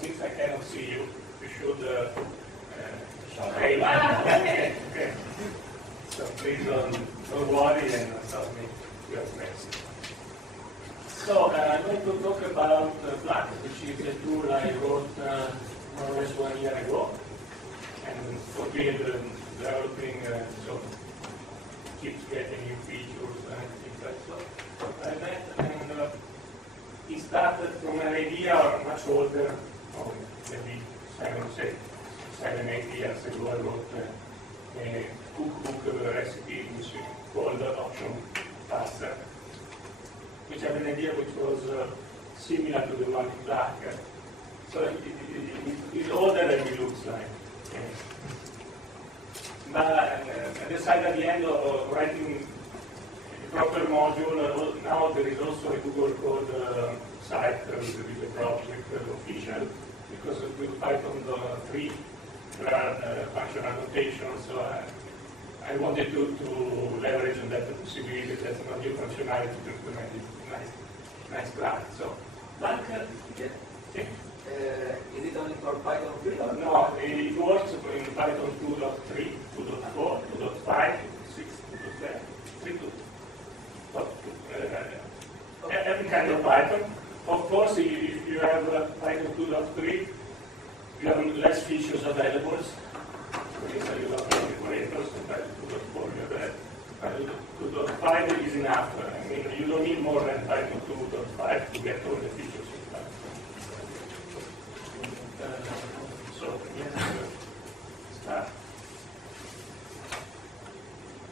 since I cannot see you, you should okay. Okay. So please don't worry and stop me your face. So I'm going to talk about plac, which is a tool I wrote more or less 1 year ago, and continued developing, so keeps getting new features and things like that. And it started from an idea much older, maybe 7, 8 years ago. I wrote a cookbook recipe which is called option parser, which had an idea which was similar to the one in plac. So it's older than it looks like. But I decided at the end of writing a proper module. Now there is also a Google Code site with a project official, because with Python 3 there are functional annotations, so I wanted to leverage on that possibility. That's a new functionality to implement it. Nice class. So, plac, is it only for Python 3? No, it works in Python 2.3, 2.4, 2.5, 6, 2.7, 3.2. Every kind of Python. Of course, if you have Python 2.3, you have less features available. You have calculators, and Python 2.4, you have 2.5 is enough. I mean, you don't need more than Python 2.5 to get all the features in Python. So, let's start.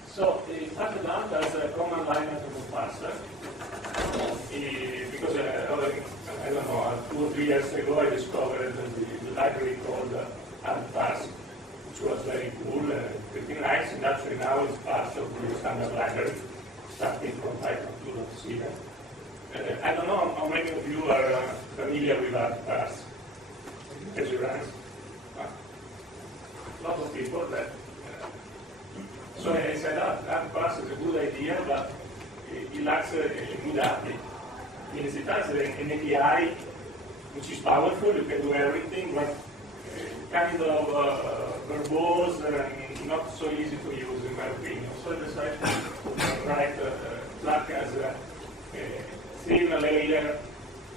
So, it started out as a command line automated parser, because I don't know, 2 or 3 years ago I discovered the library called parse, which was very cool, pretty nice, and actually now it's part of the standard library, starting from Python 2.7. I don't know how many of you are familiar with parse. As you run. A lot of people that. So I said parse is a good idea, but it lacks a good API. Means it has an API which is powerful, you can do everything, but kind of verbose and not so easy to use, in my opinion. So I decided to write plac as a thin layer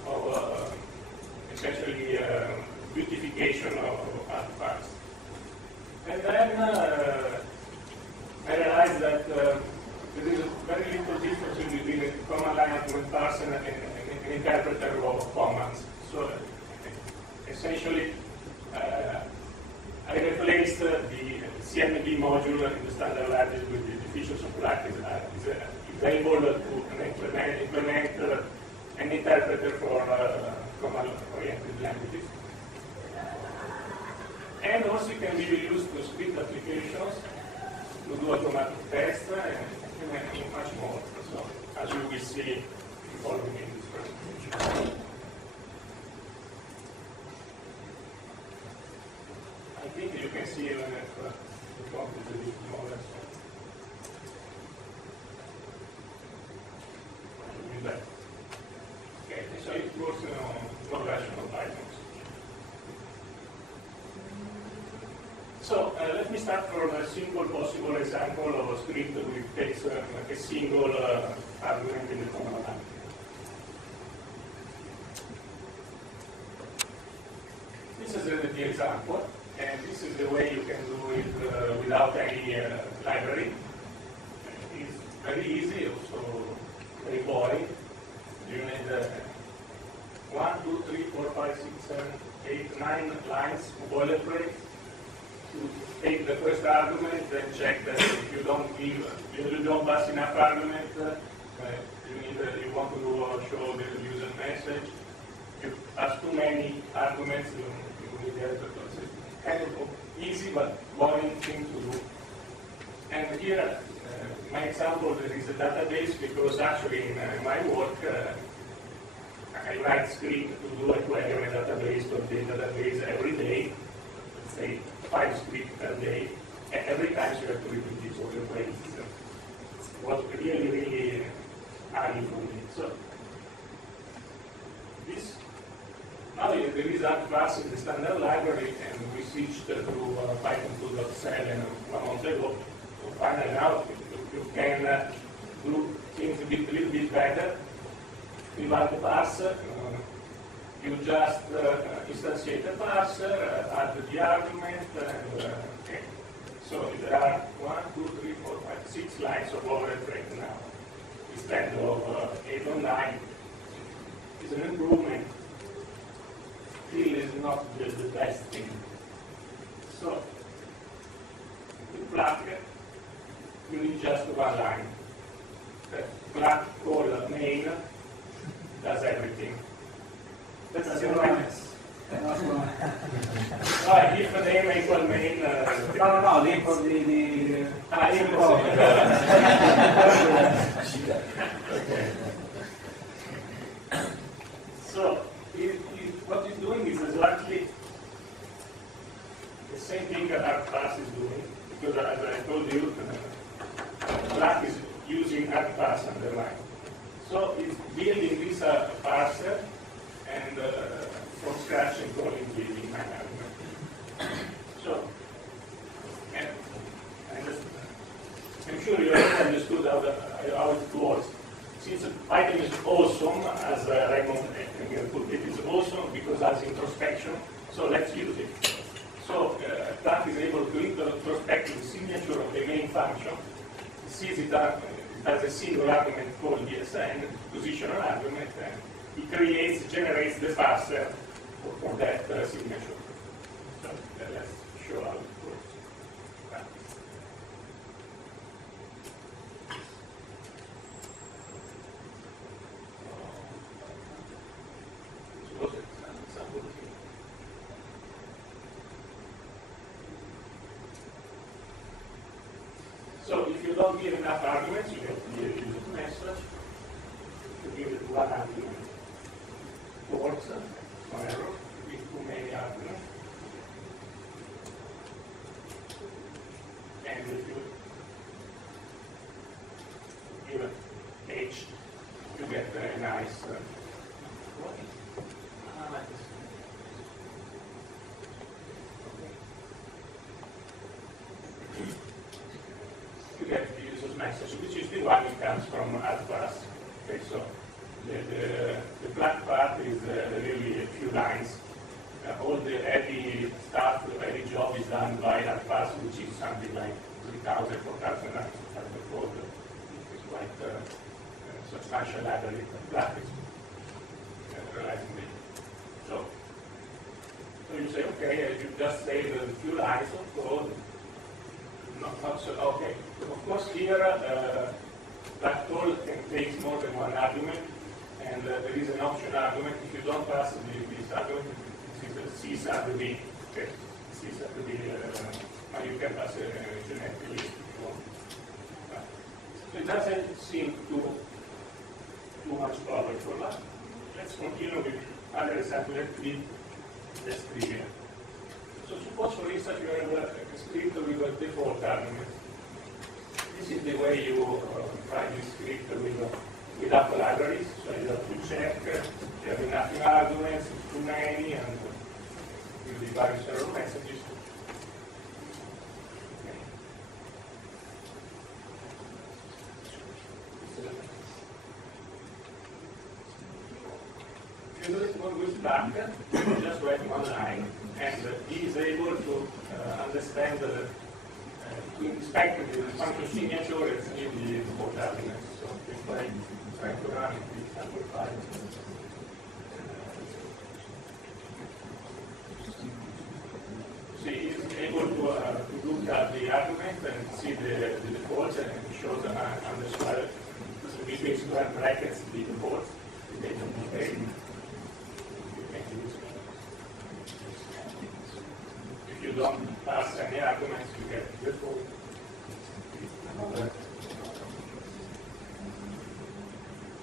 of essentially beautification of parts. And then I realized that there is a very little difference between a command line automated parser and an interpreter of commands. So essentially, I replaced the CMD module in the standard library with the features of plac. It's able to implement an interpreter for command-oriented languages. And also it can be used to script applications, to do automatic tests, and much more. So, as you will see following in this presentation. I think you can see even if the font is a bit more or less. Okay, so it works on version of Python. So let me start from a simple possible example of a script which takes a single argument in the command line. This is the example, and this is the way you can do it without any library. It's very easy, also very boring. You need 1, 2, 3, 4, 5, 6, 7, 8, 9 lines of boilerplate to take the first argument, then check that if you don't pass enough argument, you want to show the user message. If you pass too many arguments, you need the other. It's kind of easy but boring thing to do. And here, my example, there is a database, because actually in my work, I write script to do a query on a database, to update database every day. Let's say 5 scripts per day. And every time you have to repeat this over queries. So it was really, really hard for me. So this now there is ArtPlus in the standard library, and we switched to Python 2.7 1 month ago. So finally now you can do things a little bit better. With ArtPlus, you just instantiate the parser, add the argument, and okay. So there are 1, 2, 3, 4, 5, 6 lines of overhead right now, instead of 8 or 9. It's an improvement. Still is not the best thing. So, with plac, you need just one line. The plac call main does everything. That's the honest. If the name equal main. No, the import the Okay. So, what it's doing is exactly the same thing that ArtPlus is doing, because as I told you, plac is using ArtPlus underline. So it's building this parser and from scratch and calling the main argument. So, I'm sure you already understood how it works. Since Python is awesome, as Raymond put it, it's awesome because it has introspection, so let's use it. So plac is able to introspect the signature of the main function, sees it as a single argument called DSN, positional argument, and it generates the parser for that signature. So let's show how it works. So if you don't give enough arguments, you have to use a message to give it one argument. False, no error, with too many arguments. And if you give it H, you get a nice you get the user's message, which is the one that comes from ArtPlus. Okay, so the plac part is really a few lines. All the heavy stuff, the heavy job is done by ArtPlus, which is something like 3,000, 4,000 lines of code. It's quite substantial library. Plac is realizing it. So you say, okay, you just saved a few lines of code. Not so, okay. Of course, here plac call can take more than one argument, and there is an option argument. If you don't pass this argument, this is a C-sub-B. Okay, C-sub-B, you can pass a genetic list if you want. So it doesn't seem too much powerful. Let's continue with other examples that be less trivial. So suppose, for instance, you have a script with a default argument. This is the way you write this script with Apple libraries. So you have to check, you have enough arguments, too many, and you the various error messages. If you do it with plac, you just write one line, and he is able to understand to inspect the function signature and see the default arguments. So it's like trying to run it with sample file. See, he's able to look at the argument and see the defaults, and it shows on the slide. So between square brackets the defaults, the data contained. If you don't pass any arguments, you get default.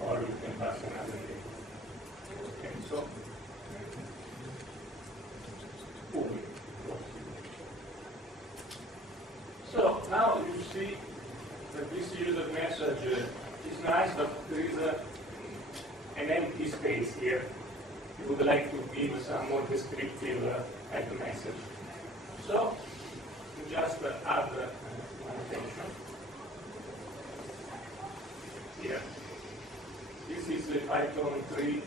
Or you can pass another thing. Okay, so now you see that this user message is nice, but there is an empty space here. would like to give some more descriptive type message. So you just add annotation here. This is the Python 3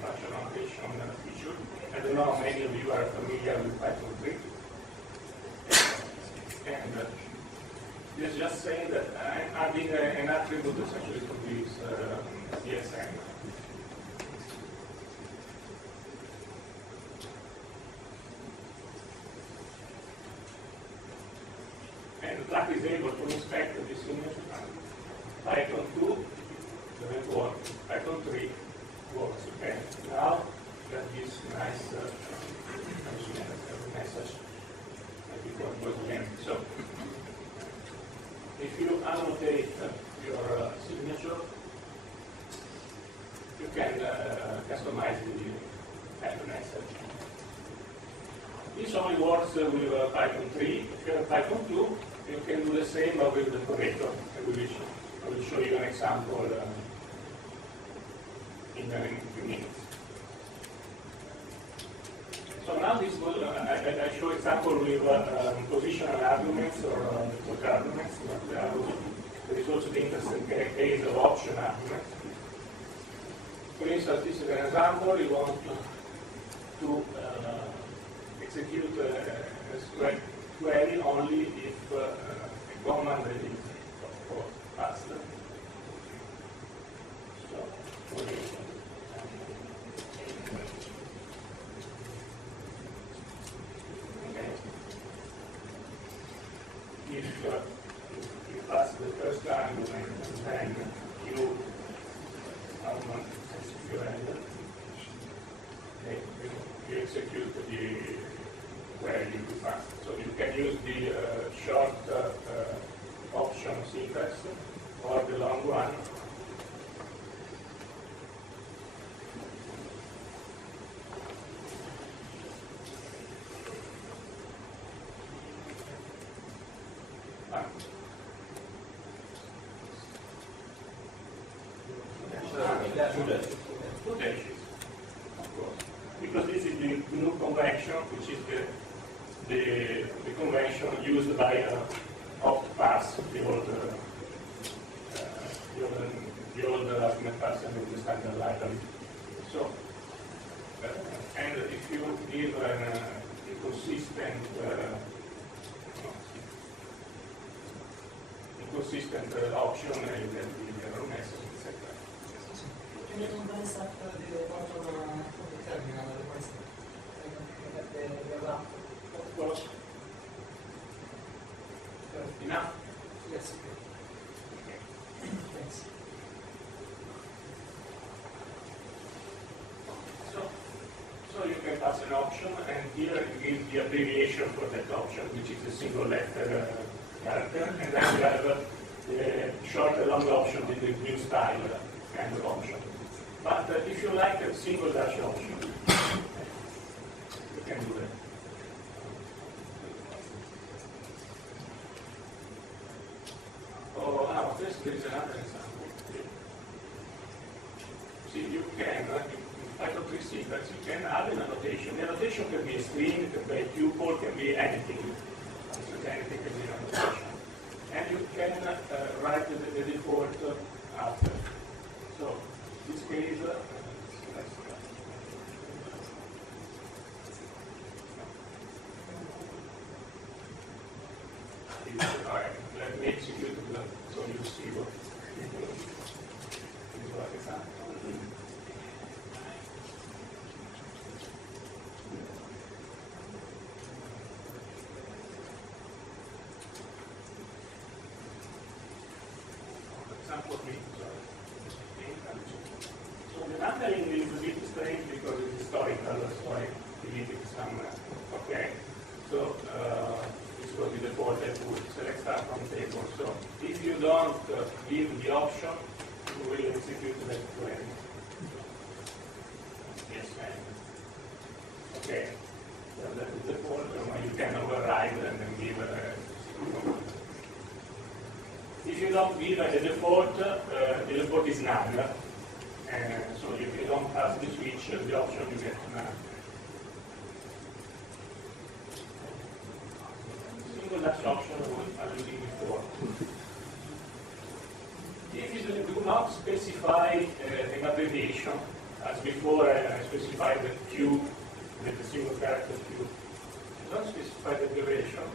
function annotation feature. I don't know how many of you are familiar with Python 3. And it's just saying that I'm adding an attribute essentially to this CSM. And plac is able to inspect this image. Python 2 doesn't work. Python 3 works. Okay. Now that this nice message was again. So if you annotate your signature, you can customize the type message. This only works with Python 3. If you have Python 2, you can do the same but with the decorator. I will show you an example in a few minutes. So now this will, I show example with positional arguments or network arguments. But there is also the interesting case of option arguments. For instance, this is an example. You want to execute a query only if a command is passed. So, if you pass the first argument and then you execute the query you pass. So you can use the short option syntax or the long one. Because this is the GNU convention, which is the convention used by opt-parse, the old argument parser with the standard library. So, and if you give a consistent option, you can give error message, etc. Can you compress up the bottom of the terminal request? Of course. Enough? Yes. Okay. Thanks. So you can pass an option, and here it gives the abbreviation for that option, which is a single letter character, and then you have the short and long option with the new style kind of option. But if you like a single dash option, you can do that. Oh, now there is another example. See, you can, in Python 3 syntax, you can add an annotation. The annotation can be a string, it can be a tuple, can be anything. So anything can be an annotation. And you can write the default after. So, in this case, let me execute it so you see what it's at. So the numbering is a bit strange because it's historical, so I deleted some. Okay. So this was the default I put select start from table. So if you don't give the option, you will execute that query. Yes, ma'am. Okay. So that is the default. You can override and then give if you don't give the default is none. So if you don't as the switch, the option you get now. Single dash option I was using before. If you do not specify an abbreviation, as before I specified the Q, the single character Q. If you don't specify the abbreviation,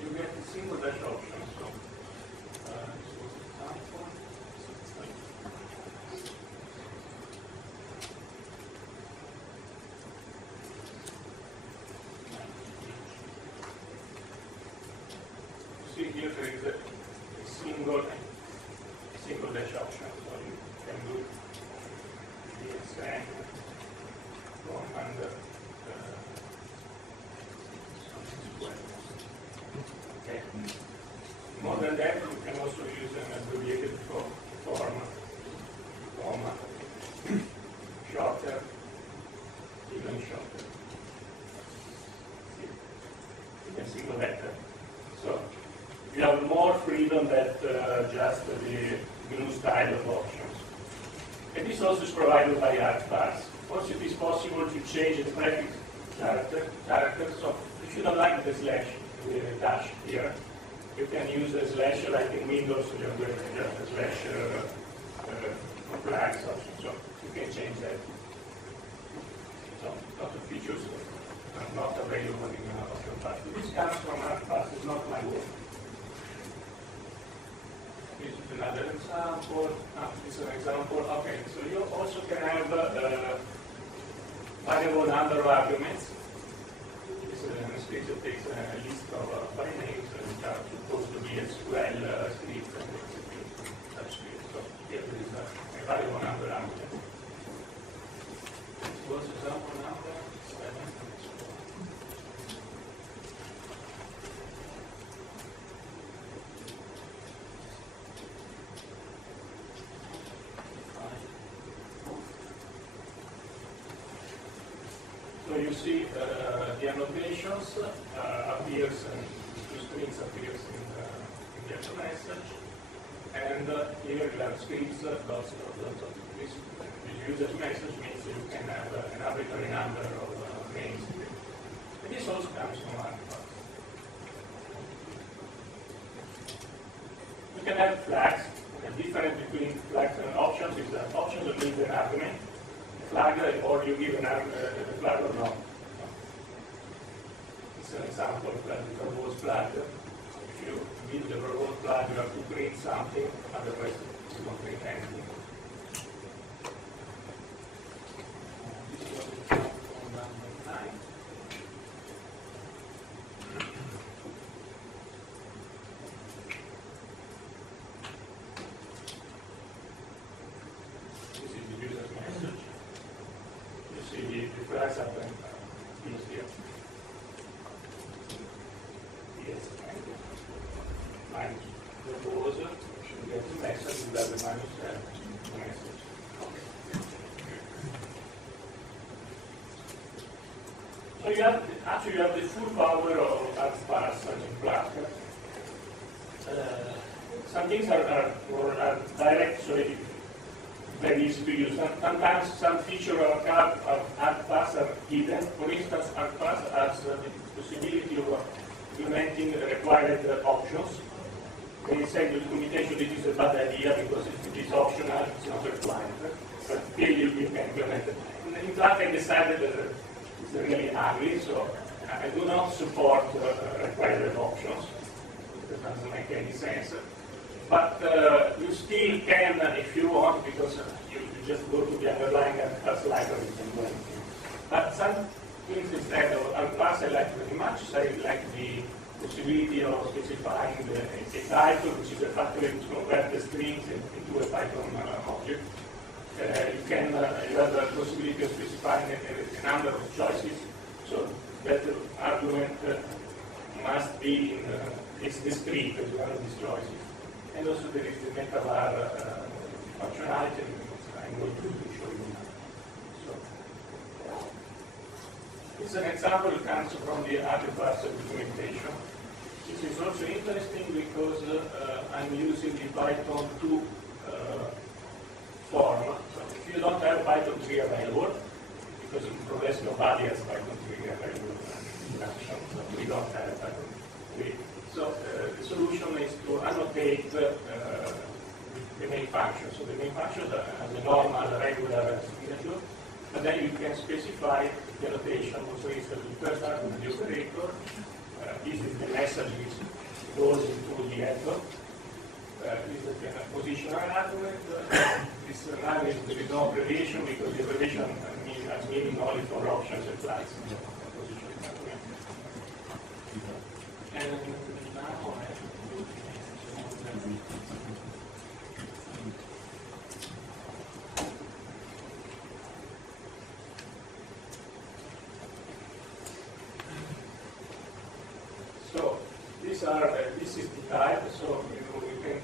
you get the single dash option. So, see here there is a single dash option, so you can do this and command okay. More than that, you can also use an abbreviated form, comma, shorter, even shorter. You can single letter. So you have more freedom than just the GNU style of options. And this also is provided by ArtParse. Also, it is possible to change the prefix character. So if you don't like the slash, the dash here, you can use a slash like in Windows, you have just a slash for flags option. So you can change that. So a lot of features are not available in ArtParse. This comes from ArtParse, it's not my work. This is another example. This is an example. Okay, so you also can have variable number of arguments. This is a script that takes a list of binaries which are supposed to be SQL scripts and execute such scripts. So here there is a variable number argument. This was example number 7. So you see the annotations appears, two strings appears in the actual message, and here you have scripts, lots of this. The user's message means you can have an arbitrary number of names. And this also comes from ArtParse. You can have flags. The difference between flags and options is that options means an argument. Flag, or you give a flag or not. It's an example of the verbose flag. If you give the verbose flag, you have to print something, otherwise you don't print anything. This was example number 9. This is the user's message. See the flags up and here. Yes, minus the pause, you get the message, you have the minus message. So you have actually you have the full power of ArtParse and plac. Some things are direct, so very easy to use. Sometimes some features of ArtParse are hidden. For instance, ArtParse has the possibility of implementing required options. They say the documentation this is a bad idea because it is optional, it's not required. But still you can implement it. In fact, I decided that it's really ugly, so I do not support required options. It doesn't make any sense. But you still can, if you want, because you just go to the underlying ArtParse library and do anything. But some things instead of ArtParse I like very much. I like the possibility of specifying a title, which is a factory to convert the strings into a Python object. You have the possibility of specifying a number of choices, so that the argument must be it's discrete as one of these choices. And also there is the metavar functionality, which I'm going to show you now. So, it's an example that comes from the ArtParse documentation. This is also interesting because I'm using the Python 2 form. So if you don't have Python 3 available, because more or less nobody has Python 3 available in action, so we don't have Python 3. So the solution is to annotate the main function. So the main function has a normal, regular signature, but then you can specify the annotation. So instead the first argument, the operator, this is the message which goes into the header. This is the positional argument. This argument there is no abbreviation because the abbreviation has meaning only for options and flags. And now so this is the type, so you can,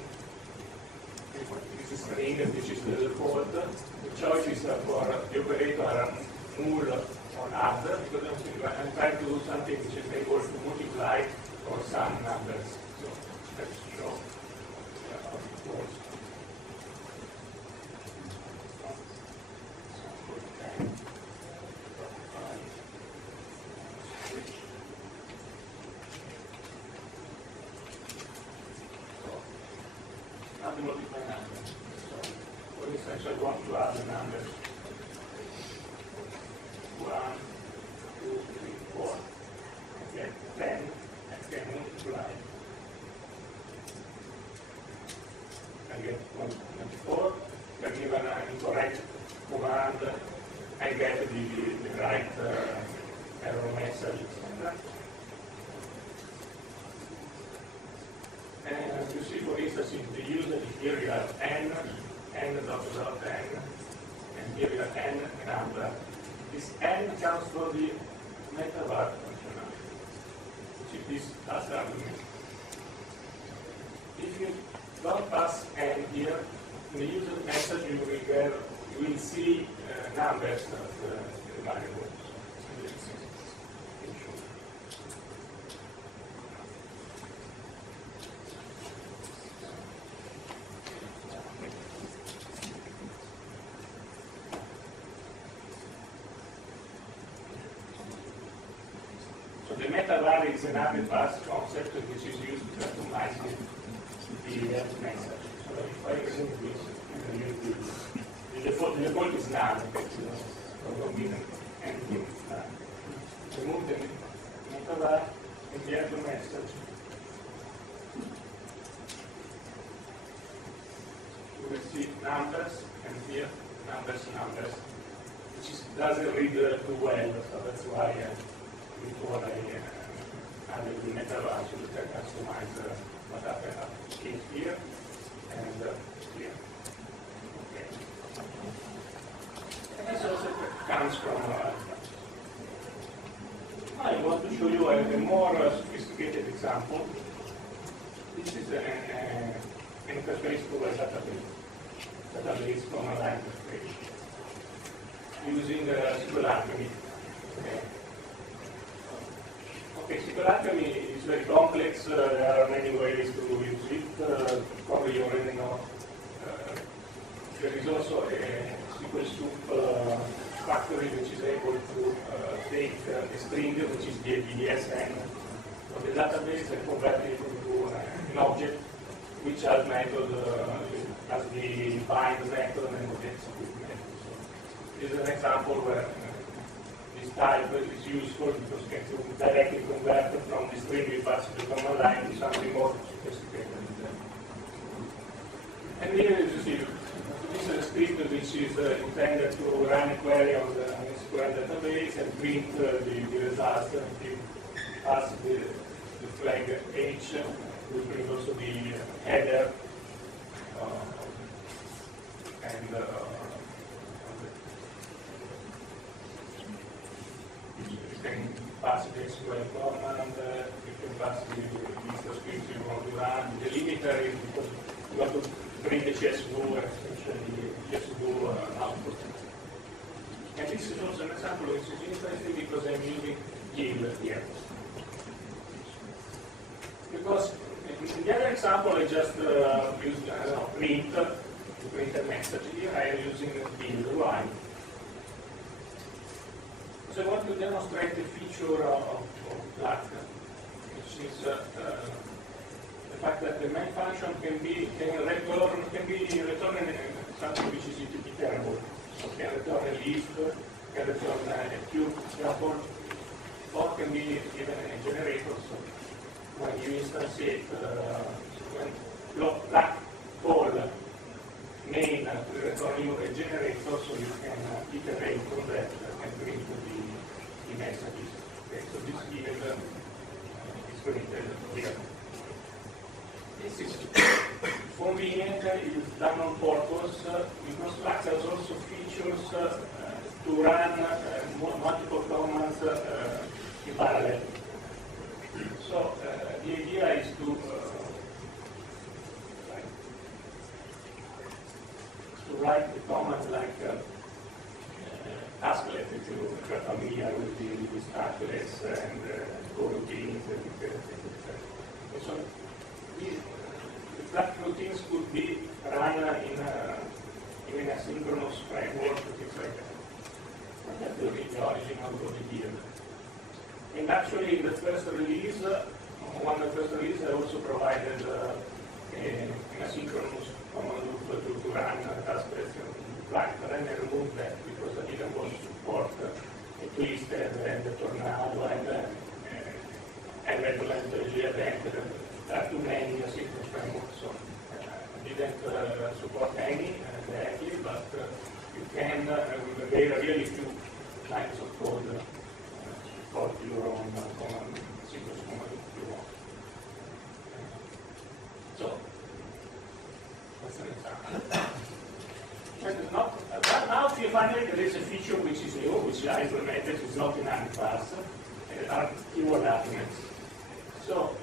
this is string, which is the default. The choice is for the operator mul or add, because I'm trying to do something which is able to multiply or sum numbers. So let's show how it works. Multiply numbers. So, for instance, I want to add the numbers 1, 2, 3, 4. Okay, 10, I can multiply. I get 124. But given an incorrect command, I get the right error message, etc. And you see, for instance, in the user, here you have n dot, and here you have n number. This n comes from the meta var functionality, which is this last argument. If you don't pass n here, in the user message you will see numbers of the variables. The meta var is an arbitrary concept which is used to customize the message. So if I remove this, the default is none. Don't mean anything. Remove the meta var and the error message. You will see numbers, and here numbers, which doesn't read too well, so that's why before I added the meta var, so that I customize what happened here and here. Okay. And this also comes from I want to show you a more sophisticated example. This is an interface to a database from a line interface using SQL Alchemy. Okay, SQL Alchemy is very complex. There are many ways to use it. Probably you already know. There is also a SQL soup factory which is able to take a string, which is the BDSN of the database, and convert it into an object, which has method as the bind method and the execute method. So this is an example where this type is useful because it can directly convert from the string we pass to the command line to something more sophisticated. And here you see, this is a script which is intended to run a query on the SQL database and print the results. If you pass the flag H, we print also the header and you can pass the SQL command, you can pass the list of scripts you want to run, the limiter is because you want to bring the CSV, essentially CSV output. And this is also an example which is interesting because I'm using yield here. Because in the other example I just used print, print a message. Here I am using build. Why? So I want to demonstrate the feature of plac, which is the fact that the main function can return something which is iterable. So can return a list, can return a cube tuple, or can be even a generator. So when you instantiate, when plac call main to return you a generator, so you can iterate on that and print the messages. Okay, so this is printed here. This is convenient, it's done on purpose, because plac has also features to run multiple commands in parallel. So the idea is to write the commands like tasklet, if you are familiar with these tasklets and coroutines. So the plac routines could be run in an asynchronous framework, things like that. That's the origin of the idea. And actually, in the first release, I also provided an asynchronous command loop to run tasklets in plac, but then I removed that because I didn't want to support a twisted and a tornado and redolent event. There are too many asynchronous frameworks, so I didn't support any directly, but you can, with really few lines of code, support your own command, synchronous command if you want. So, that's an example. And now finally there is a feature which is new, which I implemented, is not in any parser, are keyword arguments. So,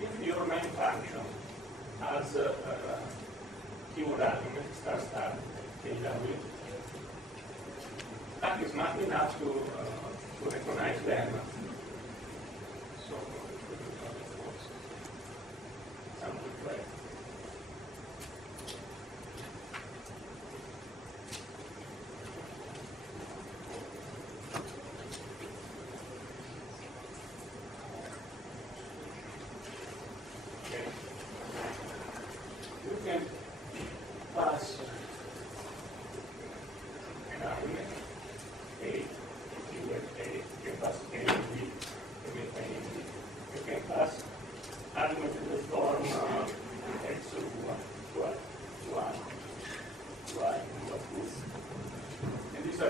if your main function has keyword argument, start, KW, that is not enough to recognize them. So, something like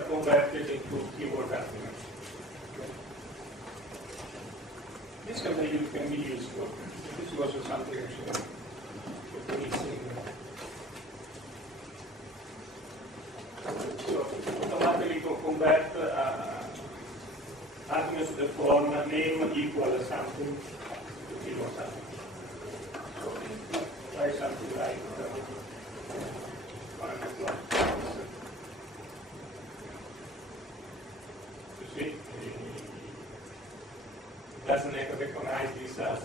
converted into keyword arguments. This can be useful. This was something actually missing. So automatically convert arguments to the form name equal something to keyword something. So try something like it doesn't recognize this as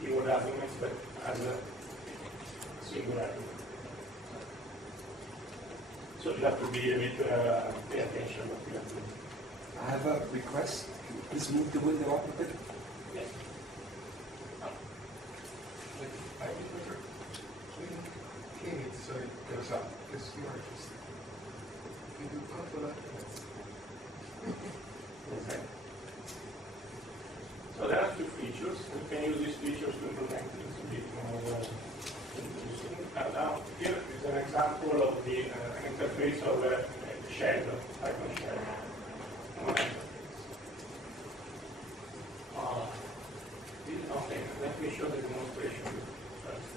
keyword arguments, but as a single argument. So you have to be a bit pay attention what you have to do. I have a request. Please move the window up a bit. Yes. I think better. We need so it goes up because you are just you do control arguments. Okay. So there are two features. We can use these features to implement this a bit more interesting. Now, here is an example of the interface of a shell, Python shell. Okay, let me show the demonstration first.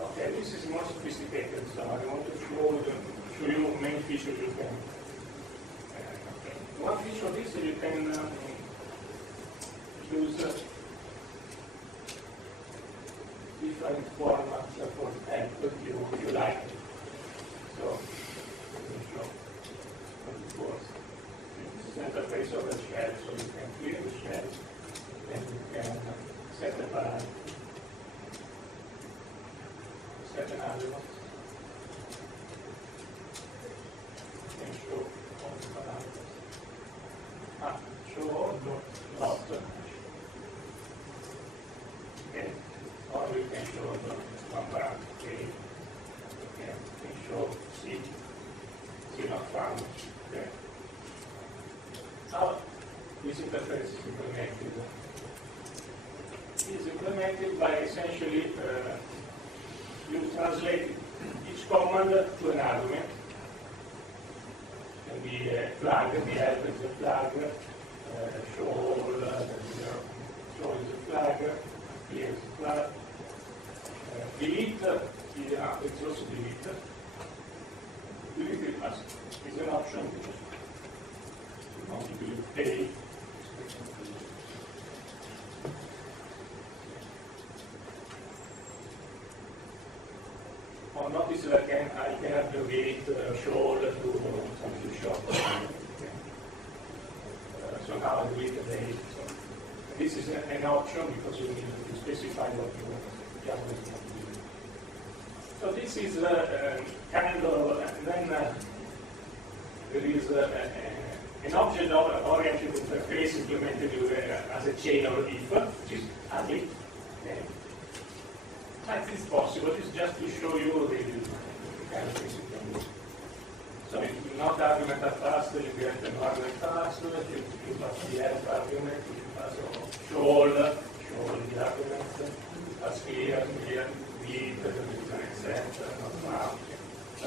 Okay, this is more sophisticated, so I want to show you main features you can. Okay. One feature of this is you can use different formats for help if you like it. So, let me show what it works. This is the interface of the shell, so you can clear the shell and you can set the parameter. Set another one. You can show all the parameters. Show all, not. Okay. Or you can show the one parameter. Okay. Okay. You can show C not found. Okay. How this interface is implemented? It is implemented by essentially you translate each command to an argument. Can be a flag, the help is a flag, show all, show is a flag, here is a flag. Delete it's also delete. Delete is an option because you want to delete pay. Or notice that I can aggregate show to some shop. So now I delete the date. So this is an option because you need to specify what you want to do. So this is kind of, then there is an object-oriented interface implemented as a chain or if, which is ugly. Okay. That is possible. It's just to show you the kind of things you can do. So if you not argument at first, you get an argument first, you pass the help argument, you pass show all the arguments, pass here, delete, etc. Not found. So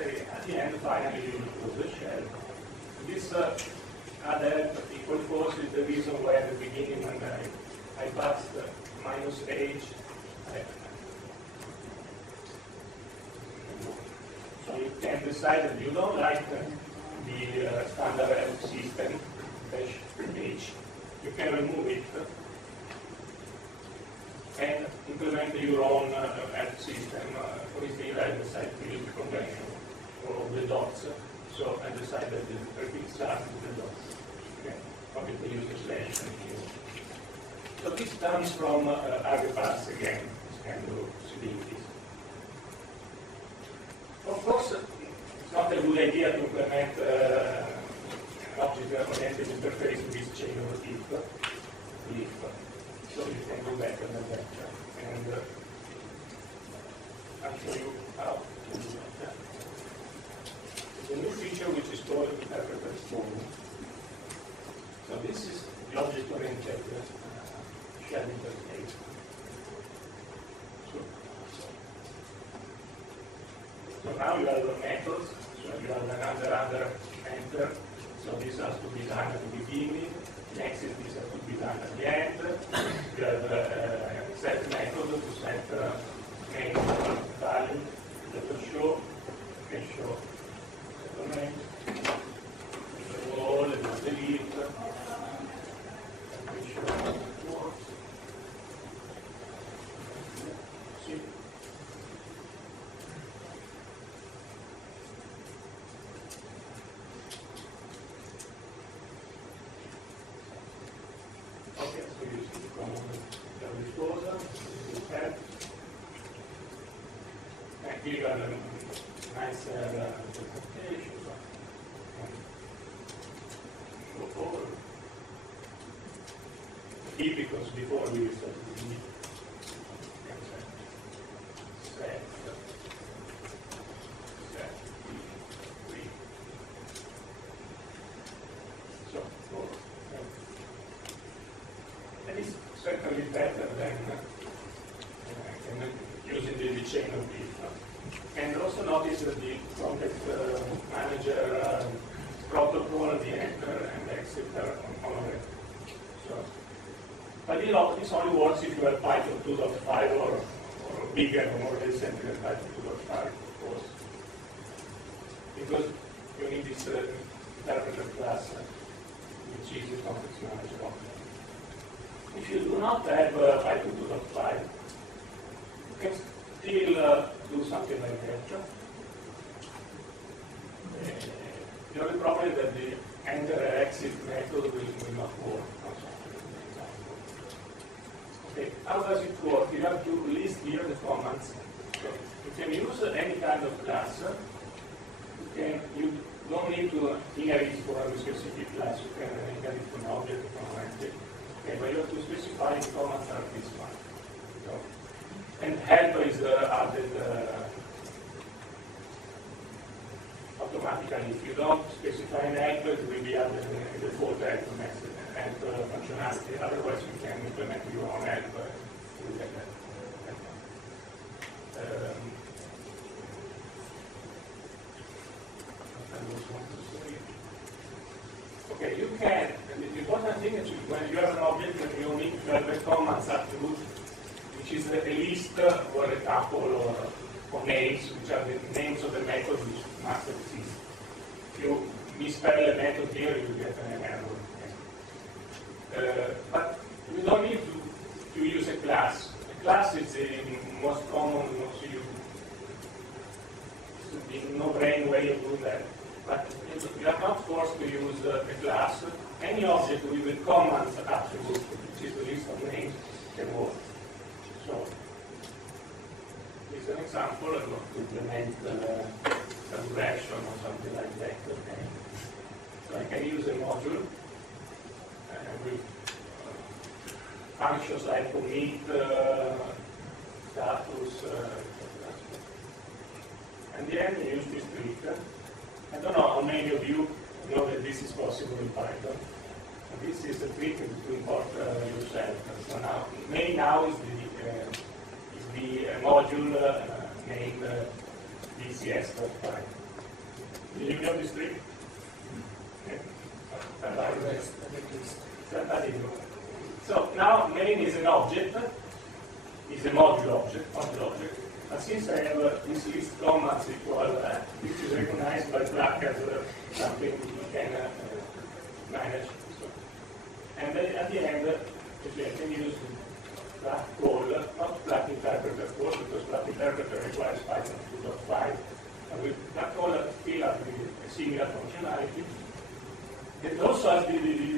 at the end, finally, you close the shell. This add help equal false is the reason why at the beginning when I passed minus h. So you can decide that you don't like the standard help system -h. You can remove it and implement your own help system. For instance, I decide to use the convention for all the dots. So I decided that the prefix starts with the dots. Okay. Obviously use the slash and here. So this comes from AgriPass again, this kind of possibilities. Of course, it's not a good idea to implement an object-oriented interface with this chain of if. So you can do better than that. And I'll show you how to do that. It's a new feature which is called interpreter form. So this is the object-oriented shell interface. So now you have the methods, so you have another enter. So this has to be done at the beginning, next is this has to be done at the end. You have set method to set main value, that will show, can show settlement, show all, and delete, and show works. See? Okay, so you see the command disposa, help. And here you have a nice presentation. Show all. E because before we said set. So, and it's certainly better than using the chain of if. And also notice that the context manager protocol, the enter and exit are on it. So, but this only works if you have Python 2.5 or bigger or more recent than Python 2.5, of course. Because you need this interpreter class which is the contextualized object. If you do not have Python 2.5, you can still do something like that. The only problem is that the enter-exit method will not work. Okay, how does it work? You have to list here the commands. So you can use any kind of class. You don't need to inherit for a specific class. You can inherit from an object from an entity. Okay, but you have to specify the commands are this one. So, and help is added automatically. If you don't specify an helper, it will be added in the default helper message and functionality. Otherwise, you can implement your own helper with that. Okay, you can. The important thing is when you have an object, you need to have the commands attribute, which is a list or a tuple or names, which are the names of the method which must exist. If you misspell a method here, you get an error. But you don't need to use a class. A class is the most common, most used, the no-brain way of doing that. But you are not forced to use a class. Any object with the commands attribute, which is the list of names, can work. So, this is an example of what to implement a regression or something like that. Okay. So I can use a module with functions like commit, status, and then you use this trick. I don't know how many of you know that this is possible in Python. This is a trick to import yourself. So now, main now is the module named DCS.py. Did you know this trick? So now main is an object, is a module object. But since I have this list commands equal, which is recognized by plac as something you can manage. So. And then at the end, I can use plac call, not plac interpreter call, because plac interpreter requires Python 2.5. And with plac call, still has a similar functionality. It also has the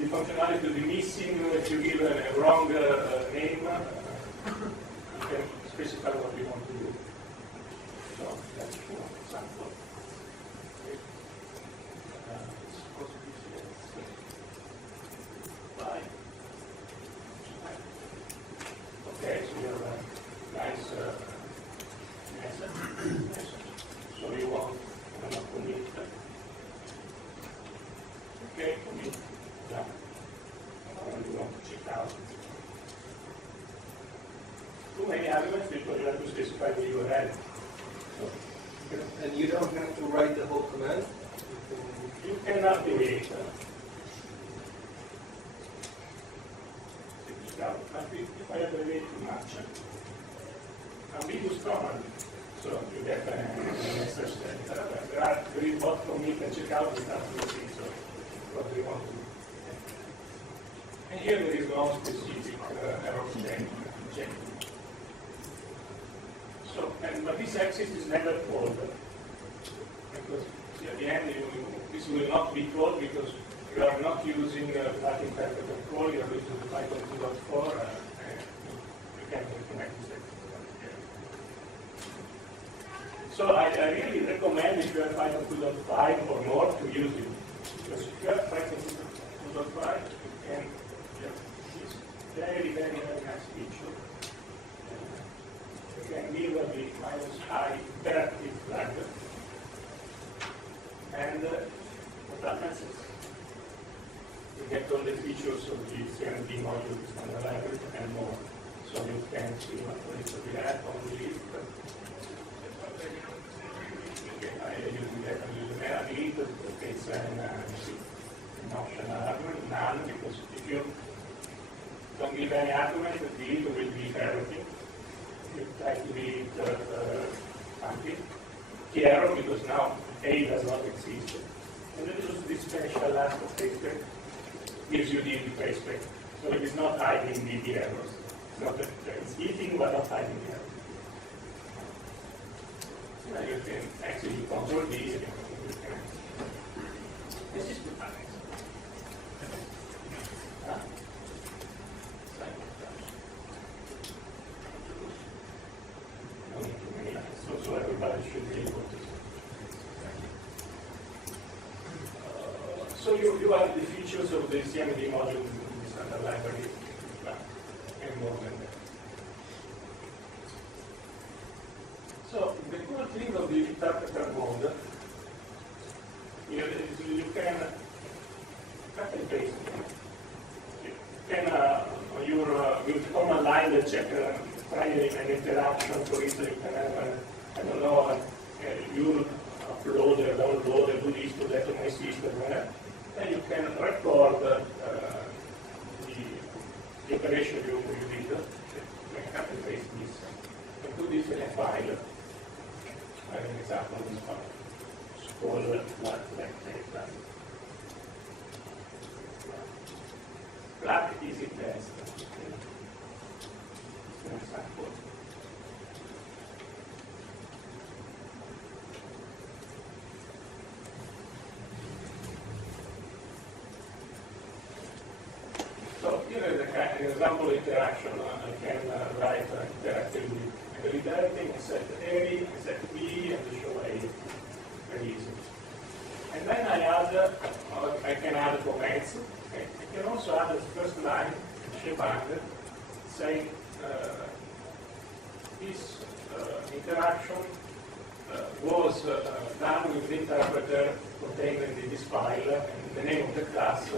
functionality to be missing if you give a wrong name. You can specify what you want to do. So that's one example. Okay, so we have a nice message. So you want to commit. Okay, commit. Yeah. And you want to check out. Too many arguments because you have to specify the URL. So, And you don't have to write the whole command? you cannot delete. But if I abbreviate too much, ambiguous command, so you get a message that there is both commit and check out without looking, so what do you want to do? And here there is no specific error check. So, but this axis is never called, because at the end this will not be called because you are not using plac interpreter call, you are using the Python 2.4, you can reconnect this. So I really recommend if you have Python 2.5 or more to use it, because if you have Python 2.5, you can get this very, very, very nice feature. You can give the -I interactive flag, and what happens is you get all the features of the CMD module on the library and more. So you can see what is the app on the list. Okay, I use the delete, it's an optional argument, none, because if you don't give any argument, the delete will be everything. You try to delete something. The error, because now A does not exist. And then there's this special last statement. gives you the trace spec. So it is not hiding the errors. It's eating but not hiding the errors. So now you can actually control these. This is good nice. So everybody should be able to. So you have the features of the CMD module in the standard library, and more than that. So the cool thing of the interpreter mode is you can cut and paste. You can with the command line that check try an interaction. For instance, you can have I don't know you upload or download or do this to that on my system. And you can record the operation you did. You can cut and paste this. And put this in a file. I have an example of this file. It's called plac. Plac easy test. It's an example. So here is an example interaction. I can write interactively. I delete everything, I set A, I set B, and show A. Very easy. And then I can add comments. Okay. I can also add the first line, shebang, saying this interaction was done with the interpreter contained in this file, and the name of the class.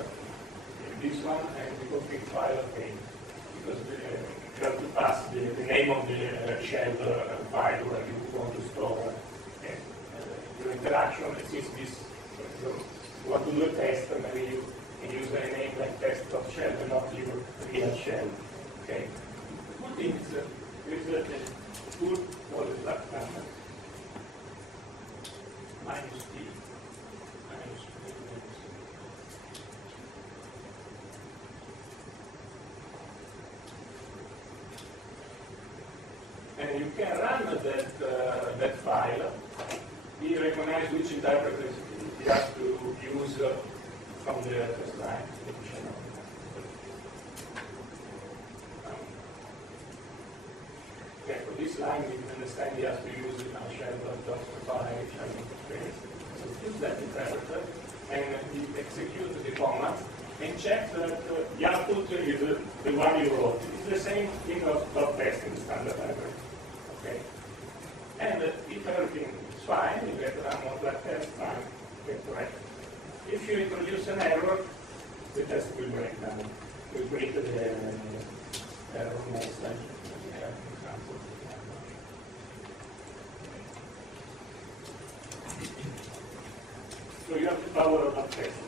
This one and the config file again, because you have to pass the name of the shell file where you want to store your interaction. Since this, you want to do a test, and maybe you can use a name like test.shell and not your real shell. Okay. The good thing is there is a tool called minus T. And you can run that file. He recognizes which interpreter he has to use from the first line. Okay, for this line, we can understand he has to use it now shell.specify shell interface. So use that interpreter, and he executes the command and check that the output is the one you wrote. It's the same thing of test in the standard library. Okay. And if everything is fine, you get run on that test, fine, get correct. If you introduce an error, the test will break down. Will break the error message. So you have the power of that test.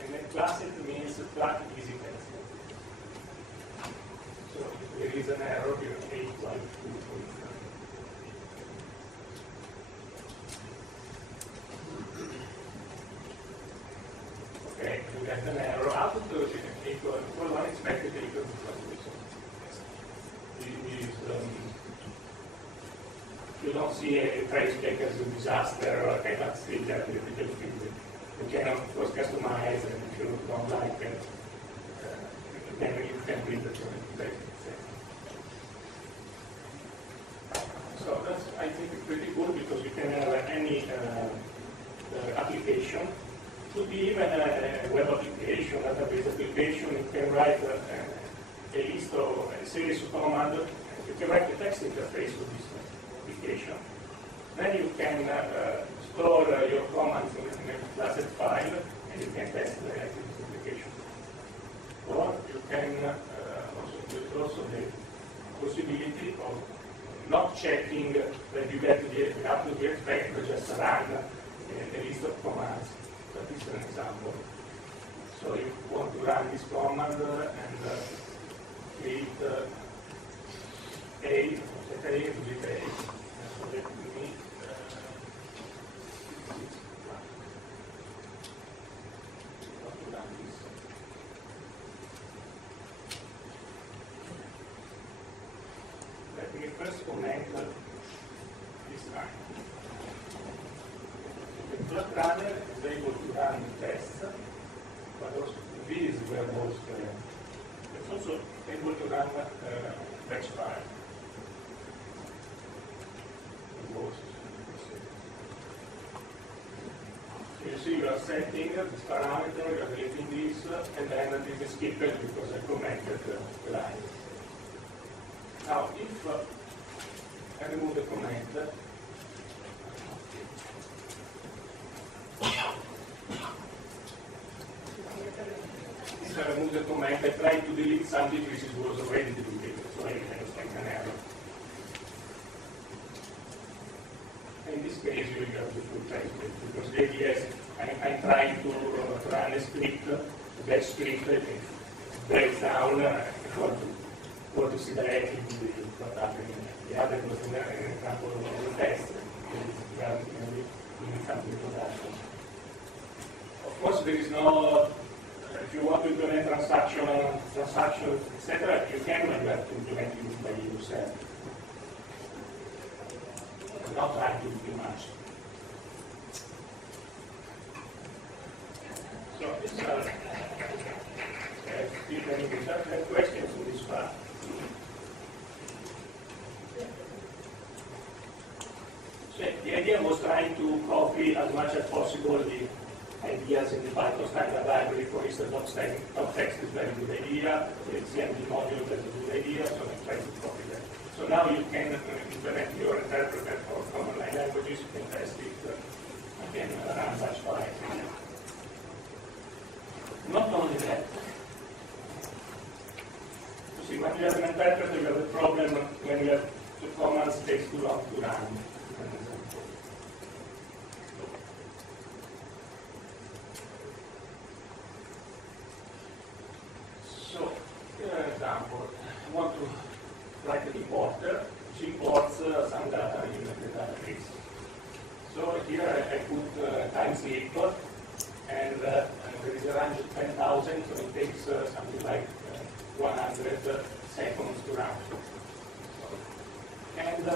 And then classic means plac easy test. So if there is an error, you have 8 equal to. Okay, you get an error out of those equal unexpected equal you don't see a trace spec as a disaster or cannot see that you can of course customize, and if you don't like it, then you can read the trace. So that's, I think, pretty cool because you can have any application. It could be even a web application, database application. You can write a list of a series of commands. You can write a text interface for this application. Then you can store your commands in a classic file, and you can test the application. Or you can also the possibility of not checking that you get the output you expect, but just run a list of commands. That is an example. So you want to run this command and create A, set A to bit A. So let me let me first comment this line. The plot runner is able to run tests, but also these were most it's also able to run batch file. So you see you are setting this parameter, you are getting this, and then this is skipped because I commented the line. Now if I remove the comment, if I remove the comment, I try to delete something which was already deleted, so I can an error. In this case, you have the full template, because the idea is I'm trying to run a script, that script breaks down what to see directly what happened. The other was an example of the test, doing something production. Of course, there is no, if you want to implement transactions, etc., you can, but you have to implement it by yourself. Not trying to do too much. So these are different questions in this part. So the idea was trying to copy as much as possible the ideas in the Python standard library. For instance, text is a very good idea, the CMD module is a good idea, so I'm trying to copy that. So now you can implement your interpreter for common line languages, you can test it, you can run such files. Not only that, you see, when you have an interpreter, you have a problem when you have the commands takes too long to run. So, here an example. I want to write an importer, which imports some data in the database. So here I put time slip, and there is a range of 10,000, so it takes something like 100 seconds to run. And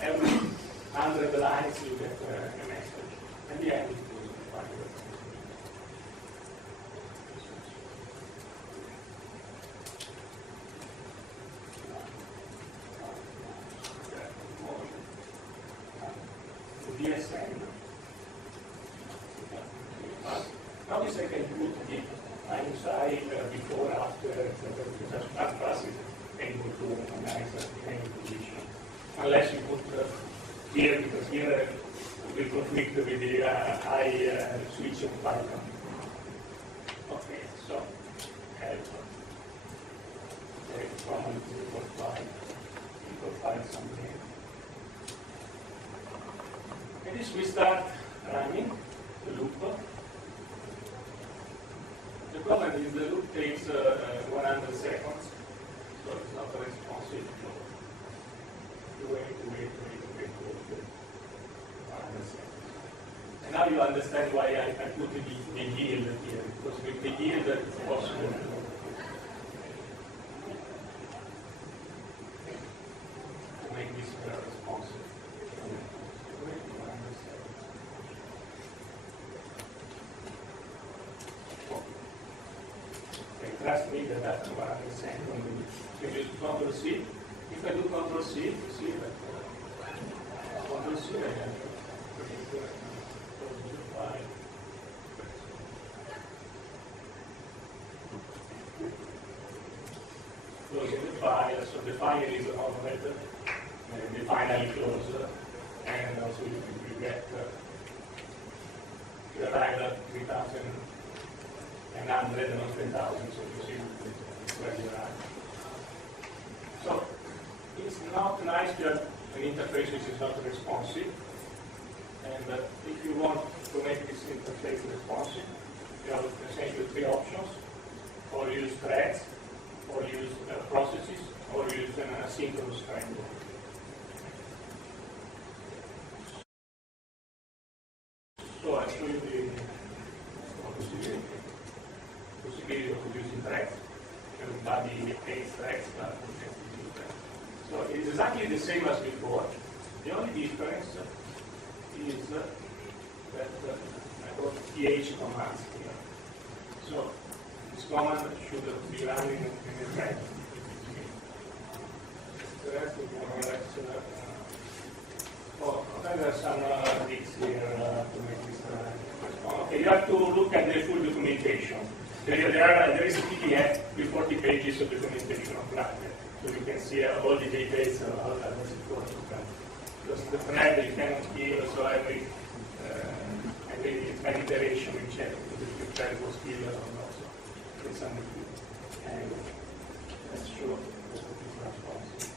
every 100 lines you get a message. At the end it goes to 100. DSM. Notice I can put the time side before, after, etc. That class is able to recognize any position. Unless you put here, because here it will conflict with the high switch of Python. Okay, so help. Common equal file something. And this we start running the loop. The problem is the loop takes 100 seconds, so it's not responsive. Wait. 100 seconds. And now you understand why I put the yield here, because with the yield it's possible to make this responsive. Trust me that that's what I'm saying. If you Ctrl C, if I do Ctrl C, you see that Ctrl C, I have closing the file, so the file is automated, the finally close, and also you get you arrive at 3,000. And 100 and not 10,000, so you see where you are. So it's not nice to have an interface which is not responsive. And if you want to make this interface responsive, you have essentially three options: or use threads, or use processes, or use an asynchronous framework. paste text, but we can do that. So it is exactly the same as before. The only difference is that I got th commands here. So this command should be running in the thread. The rest is more or less. Then there are some bits here to make this. Okay, you have to look at the full documentation. There is a PDF with 40 pages of documentation of plac, so you can see all the details of how that was important. Because the thread you cannot kill, so every iteration you check if the thread was killed or not. So it's something to and that's true. That's what is responsible.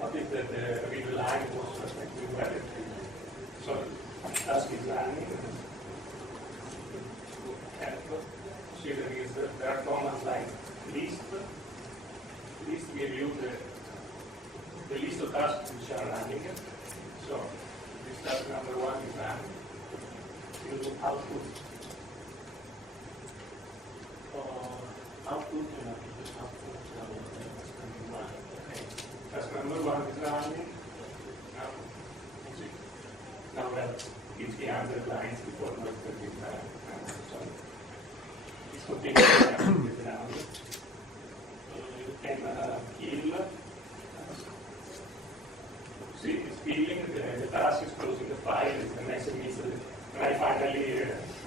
Notice that the read line was respectively well. So task is running. See there are commands like list. List gives you the list of tasks which are running. So this task number 1 is running. You do output. Output task number 1 is running. Now that gives the 100 lines before not 30 lines. It's continuing with the round. You can kill. See, it's killing, the task is closing the file, the message means that when I finally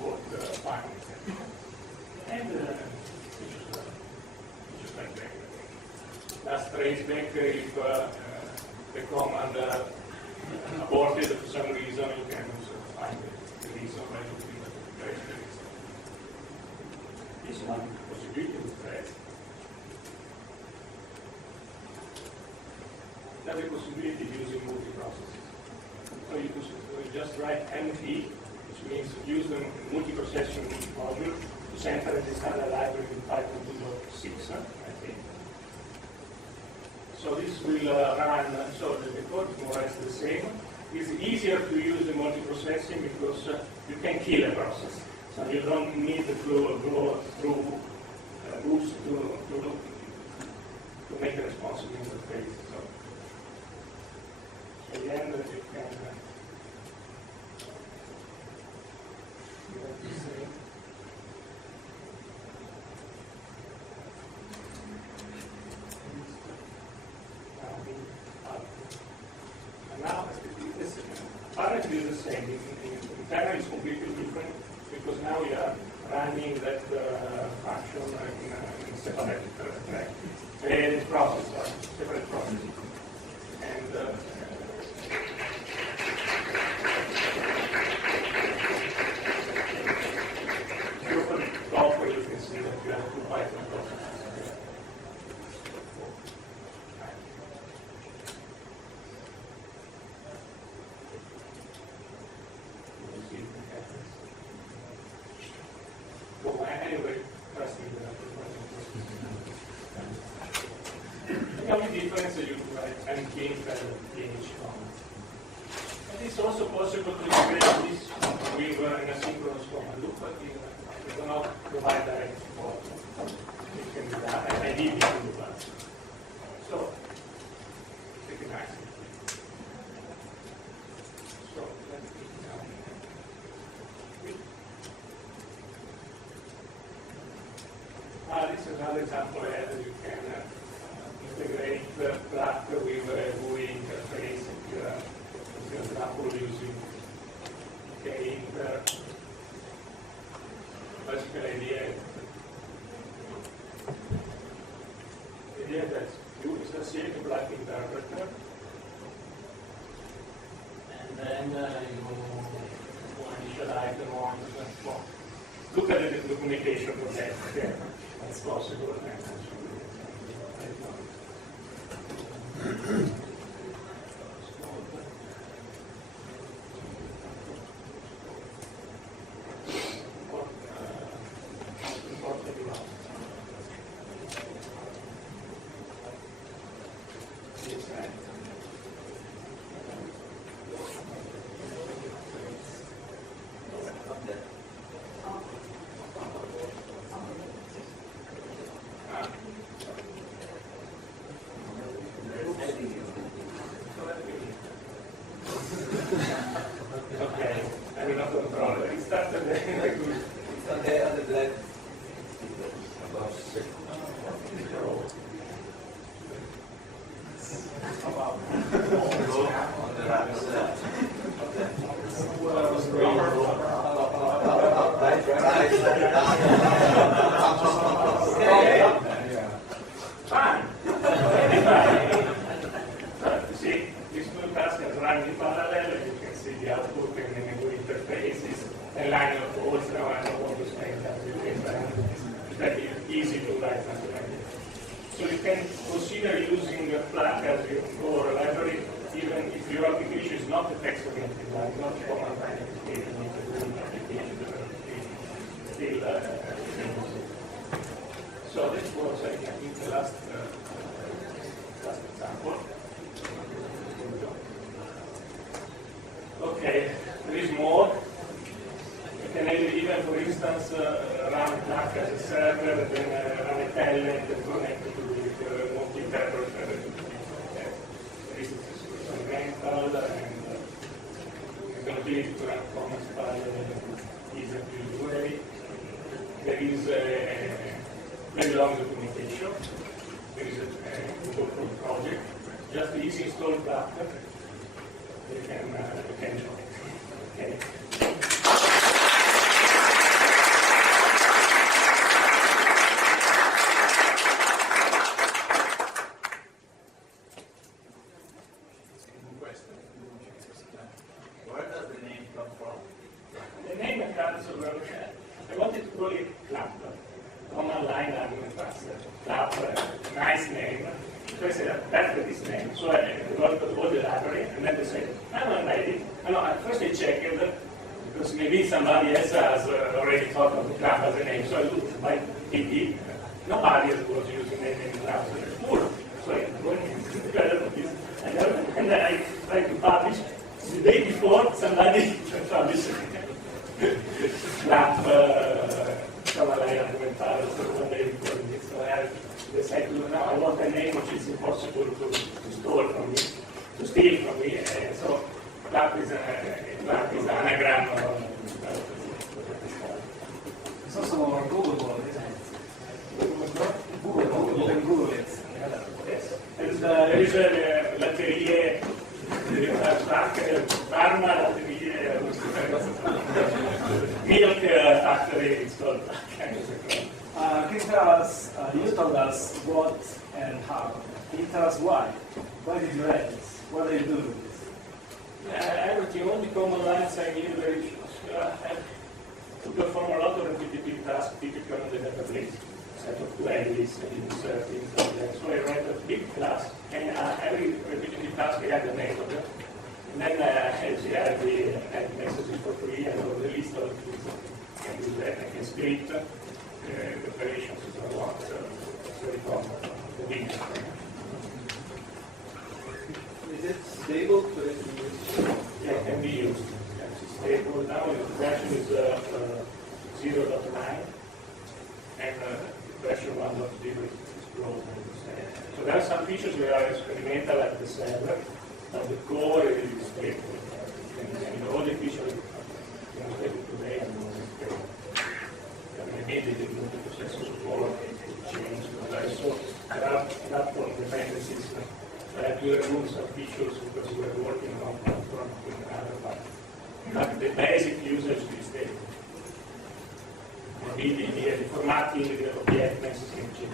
work the file. And just like that. Last trace back if the command aborted for some reason, you can also find the reason why you did the reason. This one possibility with threads. Another possibility using multiprocesses. So you just write MP, which means use the multiprocessing module to center the standard library in Python 2.6, I think. So this will run, so the code is more or less the same. It's easier to use the multiprocessing because you can kill a process. So you don't need to go through loops to make a responsive interface. So at the end, you can now, apparently the same. Internally it's completely different because now we are running that function in separate process, separate process. And if you open the top, you can see that you have 2 Python processes. Anyway, trust me. The only difference is you write MP instead of PH command. And it's also possible to create this with an asynchronous command loop, but you do not provide direct support. You can do that, and I did do that. So, pretty nice. So, let's do it now. This is another example where you can integrate plac with a GUI interface. For example, using inter. Basic idea that you associate the plac interpreter, and then you initialize the one. Look at the documentation for that. Yeah. That's possible. these two tasks are running in parallel, and you can see the output and the memory interfaces, and line of codes. Now I don't want to spend that with it, but it's very easy to write mathematics. So you can consider using plac as your core library, even if your application is not a text-oriented one, not a command line application, not a Google application, still so this was, I think, the last example. Okay, there is more. You can even, for instance, run plac as a server, then run a telnet and connect to the multi-interpreter. For instance, some rental and the ability to run commerce file easily way. There is very long documentation. There is a Google project. Just the easy install plac. You can join. Okay. Where does the name come from? The name comes from, I wanted to call it CLAP, Command Line Argument Parser. CLAP, nice name. So I said, that's this name. So I got all the library, and then they said, I'm not ready. At first I checked, because maybe somebody else has already thought of CLAP as a name. So I looked at my PP. Nobody else was using the name CLAP. So it's cool. So I went to develop this. And then I tried to publish. The day before, somebody published CLAP, Command Line Argument Parser, so one day before this. So I decided, now I want a name which is impossible to steal from me. So CLAP is an anagram of It's also Googleable, isn't it? Googleable, you can Google it. yes. And there is a latterie, pharma latterie, milk factory, it's called. Can you tell us, you told us what and how. Can you tell us why? Why did you write this? What do you do with this? Everything, all the command lines I need to perform a lot of repetitive tasks typical on the database. Set of queries, insert things like that. So I write a big class, and every repetitive task I add a method. And then as you add the messages for free and all the list of things. I can do that, I can script the operations if I want. So it's very common. The big Is it stable so it can be used? Yeah, it can be used. Yes, it's stable. Now the version is 0.9, and version 1.0 is closed. So there are some features that are experimental like the server, but the core is stable. And all the features stable today and stable. Maybe the multiprocessor support change. So there are platform dependencies. I have to remove some features because we are working on platform with another one. But the basic usage is stable. Maybe the formatting, the object message can change.